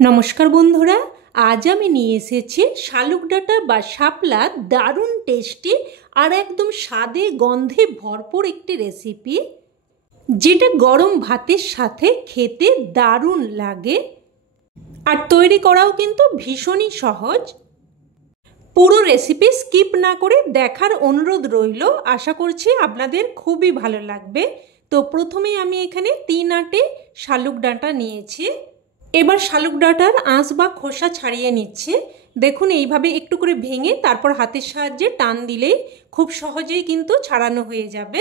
নমস্কার বন্ধুরা, আজ আমি নিয়ে এসেছি শালুক ডাঁটা বা শাপলা দারুণ টেস্টি আর একদম স্বাদে গন্ধে ভরপুর একটি রেসিপি, যেটা গরম ভাতের সাথে খেতে দারুণ লাগে আর তৈরি করাও কিন্তু ভীষণই সহজ। পুরো রেসিপি স্কিপ না করে দেখার অনুরোধ রইল। আশা করছি আপনাদের খুবই ভালো লাগবে। তো প্রথমেই আমি এখানে 3 আঁটে শালুক ডাঁটা নিয়েছি। এবার শালুক ডাঁটার আঁশ বা খোসা ছাড়িয়ে নিচ্ছে। দেখুন, এইভাবে একটু করে ভেঙে তারপর হাতের সাহায্যে টান দিলেই খুব সহজেই কিন্তু ছাড়ানো হয়ে যাবে।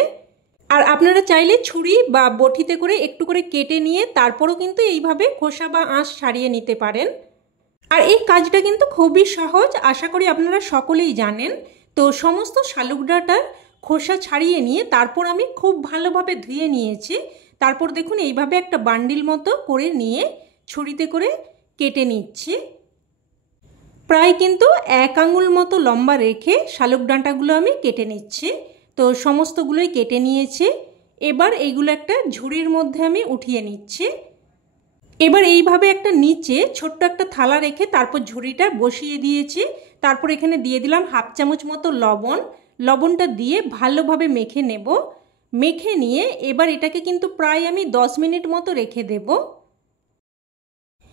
আর আপনারা চাইলে ছুরি বা বটিতে করে একটু করে কেটে নিয়ে তারপরও কিন্তু এইভাবে খোসা বা আঁশ ছাড়িয়ে নিতে পারেন। আর এই কাজটা কিন্তু খুবই সহজ, আশা করি আপনারা সকলেই জানেন। তো সমস্ত শালুক ডাঁটার খোসা ছাড়িয়ে নিয়ে তারপর আমি খুব ভালোভাবে ধুয়ে নিয়েছি। তারপর দেখুন, এইভাবে একটা বান্ডিল মতো করে নিয়ে ছুরিতে করে কেটে নিচ্ছি। প্রায় কিন্তু 1 আঙুল মতো লম্বা রেখে শালুক ডাঁটাগুলো আমি কেটে নিচ্ছি। তো সমস্তগুলোই কেটে নিয়েছি। এবার এইগুলো একটা ঝুড়ির মধ্যে আমি উঠিয়ে নিচ্ছি। এবার এইভাবে একটা নিচে ছোট্ট একটা থালা রেখে তারপর ঝুড়িটা বসিয়ে দিয়েছি। তারপর এখানে দিয়ে দিলাম 1/2 চামচ মতো লবণ। লবণটা দিয়ে ভালোভাবে মেখে নেব। মেখে নিয়ে এবার এটাকে কিন্তু প্রায় আমি 10 মিনিট মতো রেখে দেব।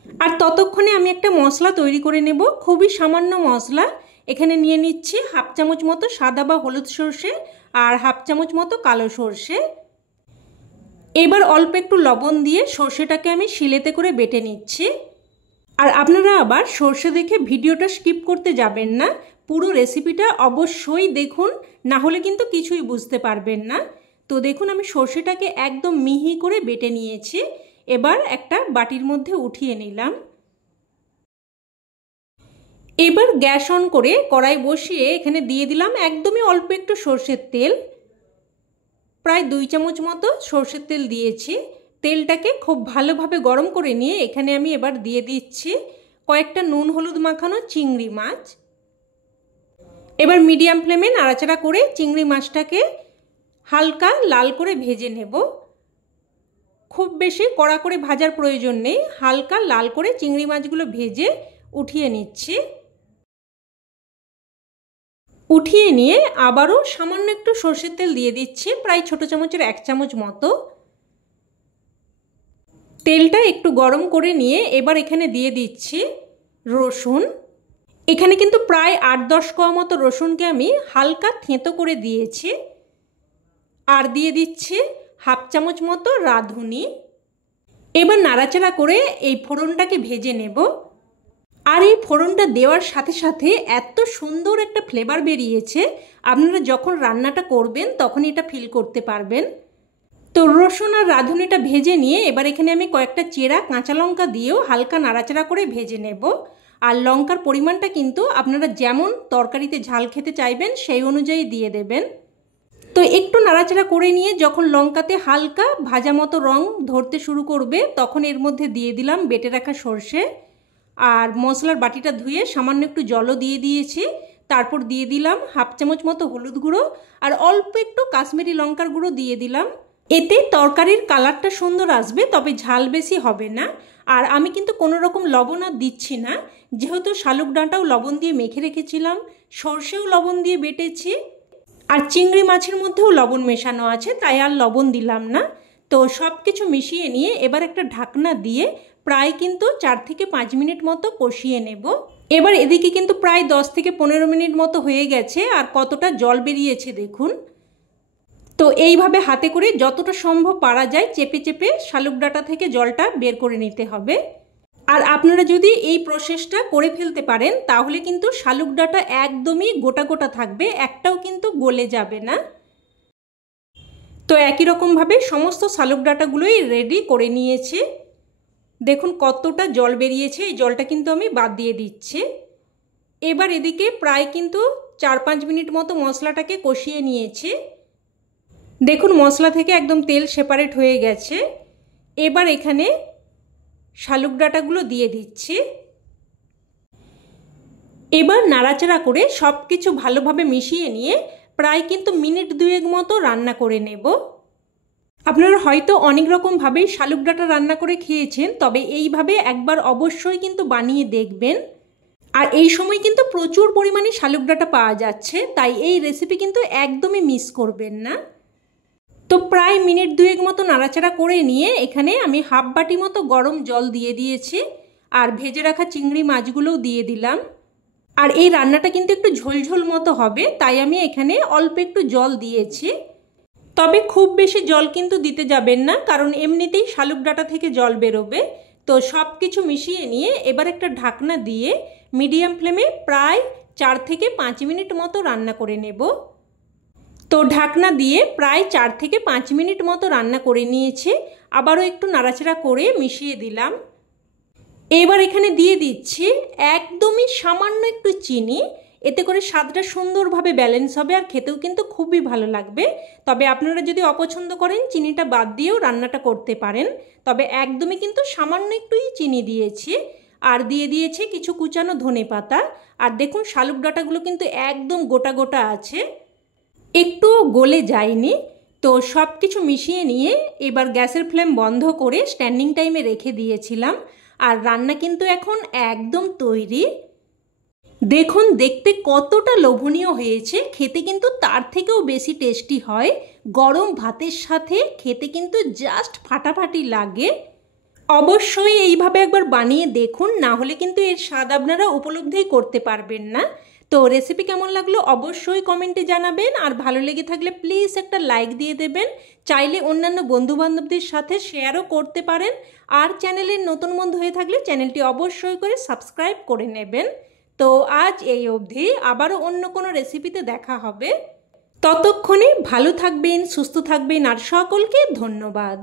আর ততক্ষণে আমি একটা মশলা তৈরি করে নেব, খুবই সামান্য মশলা। এখানে নিয়ে নিচ্ছি 1/2 চামচ মতো সাদা বা হলুদ সর্ষে আর 1/2 চামচ মতো কালো সর্ষে। এবার অল্প একটু লবণ দিয়ে সর্ষেটাকে আমি শিলেতে করে বেটে নিচ্ছি। আর আপনারা আবার সর্ষে দেখে ভিডিওটা স্কিপ করতে যাবেন না, পুরো রেসিপিটা অবশ্যই দেখুন, না হলে কিন্তু কিছুই বুঝতে পারবেন না। তো দেখুন, আমি সর্ষেটাকে একদম মিহি করে বেটে নিয়েছি। এবার একটা বাটির মধ্যে উঠিয়ে নিলাম। এবার গ্যাস অন করে কড়াই বসিয়ে এখানে দিয়ে দিলাম একদমই অল্প একটু সর্ষের তেল। প্রায় 2 চামচ মতো সর্ষের তেল দিয়েছি। তেলটাকে খুব ভালোভাবে গরম করে নিয়ে এখানে আমি এবার দিয়ে দিচ্ছি কয়েকটা নুন হলুদ মাখানো চিংড়ি মাছ। এবার মিডিয়াম ফ্লেমে নাড়াচাড়া করে চিংড়ি মাছটাকে হালকা লাল করে ভেজে নেব। খুব বেশি কড়া করে ভাজার প্রয়োজন নেই, হালকা লাল করে চিংড়ি মাছগুলো ভেজে উঠিয়ে নিচ্ছি। উঠিয়ে নিয়ে আবারও সামান্য একটু সর্ষের তেল দিয়ে দিচ্ছি, প্রায় ছোট চামচের 1 চামচ মতো। তেলটা একটু গরম করে নিয়ে এবার এখানে দিয়ে দিচ্ছি রসুন। এখানে কিন্তু প্রায় 8-10 কোয়া মতো রসুনকে আমি হালকা থেঁতো করে দিয়েছি। আর দিয়ে দিচ্ছি 1/2 চামচ মতো রাঁধুনি। এবার নাড়াচাড়া করে এই ফোড়নটাকে ভেজে নেব। আর এই ফোড়নটা দেওয়ার সাথে সাথে এত সুন্দর একটা ফ্লেভার বেরিয়েছে, আপনারা যখন রান্নাটা করবেন তখন এটা ফিল করতে পারবেন। তো রসুন আর রাঁধুনিটা ভেজে নিয়ে এবার এখানে আমি কয়েকটা চেরা কাঁচা লঙ্কা দিয়েও হালকা নাড়াচাড়া করে ভেজে নেব। আর লঙ্কার পরিমাণটা কিন্তু আপনারা যেমন তরকারিতে ঝাল খেতে চাইবেন সেই অনুযায়ী দিয়ে দেবেন। তো একটু নাড়াচাড়া করে নিয়ে যখন লঙ্কাতে হালকা ভাজা মতো রং ধরতে শুরু করবে তখন এর মধ্যে দিয়ে দিলাম বেটে রাখা সর্ষে। আর মশলার বাটিটা ধুয়ে সামান্য একটু জলও দিয়ে দিয়েছি। তারপর দিয়ে দিলাম 1/2 চামচ মতো হলুদ গুঁড়ো আর অল্প একটু কাশ্মীরি লঙ্কার গুঁড়ো দিয়ে দিলাম। এতে তরকারির কালারটা সুন্দর আসবে, তবে ঝাল বেশি হবে না। আর আমি কিন্তু কোনো রকম লবণ আর দিচ্ছি না, যেহেতু শালুক ডাঁটাও লবণ দিয়ে মেখে রেখেছিলাম, সর্ষেও লবণ দিয়ে বেটেছি, আর চিংড়ি মাছের মধ্যেও লবণ মেশানো আছে, তাই আর লবণ দিলাম না। তো সব কিছু মিশিয়ে নিয়ে এবার একটা ঢাকনা দিয়ে প্রায় কিন্তু 4 থেকে 5 মিনিট মতো কষিয়ে নেব। এবার এদিকে কিন্তু প্রায় 10 থেকে 15 মিনিট মতো হয়ে গেছে আর কতটা জল বেরিয়েছে দেখুন। তো এইভাবে হাতে করে যতটা সম্ভব পারা যায় চেপে চেপে শালুক ডাঁটা থেকে জলটা বের করে নিতে হবে। আর আপনারা যদি এই প্রসেসটা করে ফেলতে পারেন তাহলে কিন্তু শালুক ডাঁটা একদমই গোটা গোটা থাকবে, একটাও কিন্তু গলে যাবে না। তো একই রকমভাবে সমস্ত শালুক ডাঁটাগুলোই রেডি করে নিয়েছি। দেখুন কতটা জল বেরিয়েছে, এই জলটা কিন্তু আমি বাদ দিয়ে দিচ্ছি। এবার এদিকে প্রায় কিন্তু 4-5 মিনিট মতো মশলাটাকে কষিয়ে নিয়েছি। দেখুন মশলা থেকে একদম তেল সেপারেট হয়ে গেছে। এবার এখানে শালুক ডাঁটাগুলো দিয়ে দিচ্ছি। এবার নাড়াচাড়া করে সব কিছু ভালোভাবে মিশিয়ে নিয়ে প্রায় কিন্তু মিনিট 2 মতো রান্না করে নেব। আপনারা হয়তো অনেক রকমভাবেই শালুক ডাঁটা রান্না করে খেয়েছেন, তবে এইভাবে একবার অবশ্যই কিন্তু বানিয়ে দেখবেন। আর এই সময় কিন্তু প্রচুর পরিমাণে শালুক ডাঁটা পাওয়া যাচ্ছে, তাই এই রেসিপি কিন্তু একদমই মিস করবেন না। তো প্রায় মিনিট 2 মতো নাড়াচাড়া করে নিয়ে এখানে আমি হাফ বাটি মতো গরম জল দিয়ে দিয়েছি, আর ভেজে রাখা চিংড়ি মাছগুলোও দিয়ে দিলাম। আর এই রান্নাটা কিন্তু একটু ঝোলঝোল মতো হবে, তাই আমি এখানে অল্প একটু জল দিয়েছি। তবে খুব বেশি জল কিন্তু দিতে যাবেন না, কারণ এমনিতেই শালুক ডাঁটা থেকে জল বেরোবে। তো সব কিছু মিশিয়ে নিয়ে এবার একটা ঢাকনা দিয়ে মিডিয়াম ফ্লেমে প্রায় 4 থেকে 5 মিনিট মতো রান্না করে নেব। তো ঢাকনা দিয়ে প্রায় 4 থেকে 5 মিনিট মতো রান্না করে নিয়েছি। আবারও একটু নাড়াচাড়া করে মিশিয়ে দিলাম। এবার এখানে দিয়ে দিচ্ছি একদমই সামান্য একটু চিনি, এতে করে স্বাদটা সুন্দরভাবে ব্যালেন্স হবে আর খেতেও কিন্তু খুবই ভালো লাগবে। তবে আপনারা যদি অপছন্দ করেন চিনিটা বাদ দিয়েও রান্নাটা করতে পারেন, তবে একদমই কিন্তু সামান্য একটুই চিনি দিয়েছি। আর দিয়ে দিয়েছি কিছু কুচানো ধনেপাতা। আর দেখুন শালুক ডাঁটাগুলো কিন্তু একদম গোটা গোটা আছে, একটুও গলে যায়নি। তো সব কিছু মিশিয়ে নিয়ে এবার গ্যাসের ফ্লেম বন্ধ করে স্ট্যান্ডিং টাইমে রেখে দিয়েছিলাম। আর রান্না কিন্তু এখন একদম তৈরি। দেখুন দেখতে কতটা লোভনীয় হয়েছে, খেতে কিন্তু তার থেকেও বেশি টেস্টি হয়। গরম ভাতের সাথে খেতে কিন্তু জাস্ট ফাটাফাটি লাগে। অবশ্যই এইভাবে একবার বানিয়ে দেখুন, না হলে কিন্তু এর স্বাদ আপনারা উপলব্ধিই করতে পারবেন না। তো রেসিপি কেমন লাগলো অবশ্যই কমেন্টে জানাবেন, আর ভালো লেগে থাকলে প্লিজ একটা লাইক দিয়ে দেবেন। চাইলে অন্যান্য বন্ধুবান্ধবদের সাথে শেয়ারও করতে পারেন। আর চ্যানেলের নতুন বন্ধু হয়ে থাকলে চ্যানেলটি অবশ্যই করে সাবস্ক্রাইব করে নেবেন। তো আজ এই অবধি, আবারও অন্য কোনো রেসিপিতে দেখা হবে। ততক্ষণে ভালো থাকবেন, সুস্থ থাকবেন, আর সকলকে ধন্যবাদ।